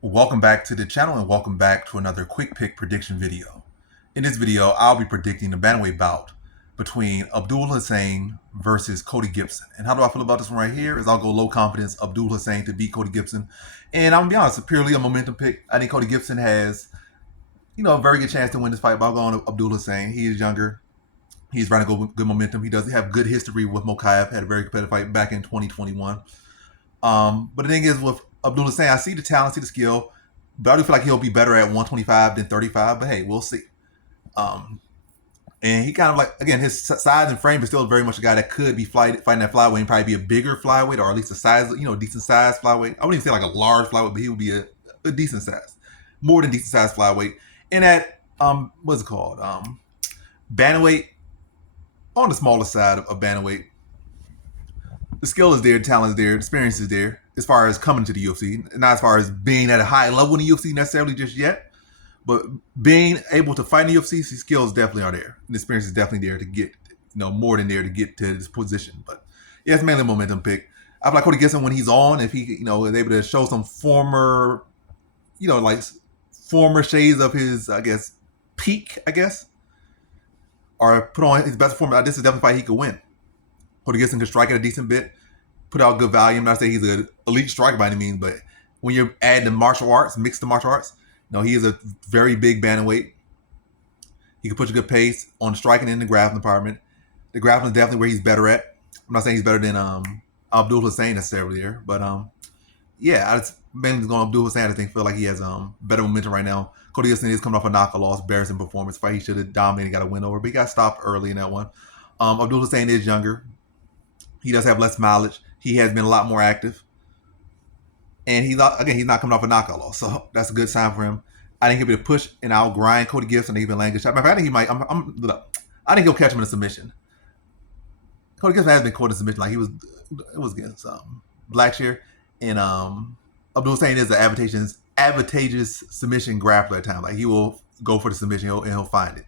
Welcome back to the channel and welcome back to another quick pick prediction video. In this video, I'll be predicting the bantamweight bout between Abdul Hussein versus Cody Gibson. And how do I feel about this one right here is I'll go low confidence Abdul Hussein to beat Cody Gibson. And I'm gonna be honest, it's purely a momentum pick. I think Cody Gibson has, a very good chance to win this fight, but I'll go on Abdul Hussein. He is younger. He's running good momentum. He does have good history with Mokaev, had a very competitive fight back in 2021. But the thing is, with Abdul Hussein, I see the talent, see the skill, but I do feel like he'll be better at 125 than 35. But hey, we'll see. Um, and he kind of like, again, his size and frame is still very much a guy that could be fighting that flyweight and probably be a bigger flyweight, or at least a size, decent size flyweight. I wouldn't even say like a large flyweight, but he would be a decent size, more than decent size flyweight. And at what's it called? Bantamweight, on the smaller side of bantamweight, the skill is there, the talent is there, the experience is there as far as coming to the UFC. Not as far as being at a high level in the UFC necessarily just yet, but being able to fight in the UFC, skills definitely are there. The experience is definitely there to get, more than there to get to this position. But yeah, it's mainly a momentum pick. I feel like Cody Gibson when he's on, if he, is able to show some former, like former shades of his, I guess, peak, or put on his best performance, this is definitely a fight he could win. Cody Gibson can strike at a decent bit, put out good value. I'm not saying he's an elite striker by any means, but when you're adding the martial arts, mix the martial arts, he is a very big bantamweight. He can put you good pace on the striking and the grappling department. The grappling is definitely where he's better at. I'm not saying he's better than Abdul Hussein necessarily there, but yeah, I just mainly going Abdul Hussein. I think feel like he has better momentum right now. Cody Gibson is coming off a knockout loss, embarrassing performance fight. He should have dominated, got a win over, but he got stopped early in that one. Abdul Hussein is younger. He does have less mileage. He has been a lot more active. And he's not coming off a knockout loss. So that's a good sign for him. I think he'll be able to push and outgrind Cody Gibson and even land good shot. I think he might. I think he'll catch him in a submission. Cody Gibson has been caught in submission. Like it was against Blackshear. And Abdul Hussein is an advantageous submission grappler at times. Like he will go for the submission and he'll find it.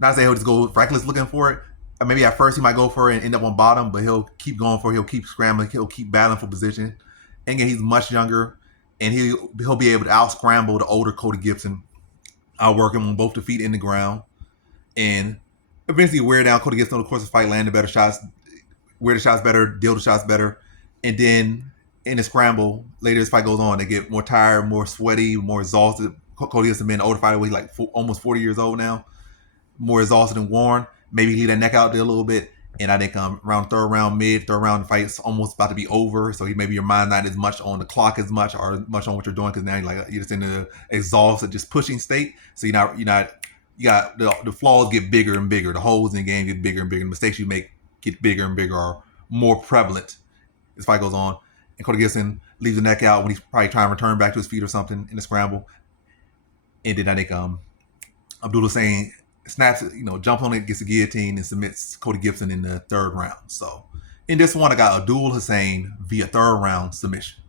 Not to say he'll just go reckless looking for it. Maybe at first he might go for it and end up on bottom, but he'll keep going for it. He'll keep scrambling. He'll keep battling for position. And again, he's much younger, and he'll be able to out scramble the older Cody Gibson, outwork him on both the feet and the ground, and eventually wear down Cody Gibson on the course of the fight, land the better shots, wear the shots better, deal the shots better, and then in the scramble later as the fight goes on, they get more tired, more sweaty, more exhausted. Cody Gibson been an older fighter, he's like almost 40 years old now, more exhausted and worn. Maybe leave that neck out there a little bit. And I think around third round, the fight's almost about to be over. So maybe your mind not as much on the clock as much or much on what you're doing because now you're just in the exhausted, just pushing state. So you got the flaws get bigger and bigger. The holes in the game get bigger and bigger. The mistakes you make get bigger and bigger or more prevalent as the fight goes on. And Cody Gibson leaves the neck out when he's probably trying to return back to his feet or something in the scramble. And then I think Abdul Hussein snaps it, jumps on it, gets a guillotine, and submits Cody Gibson in the third round. So in this one, I got Abdul Hussein via third round submission.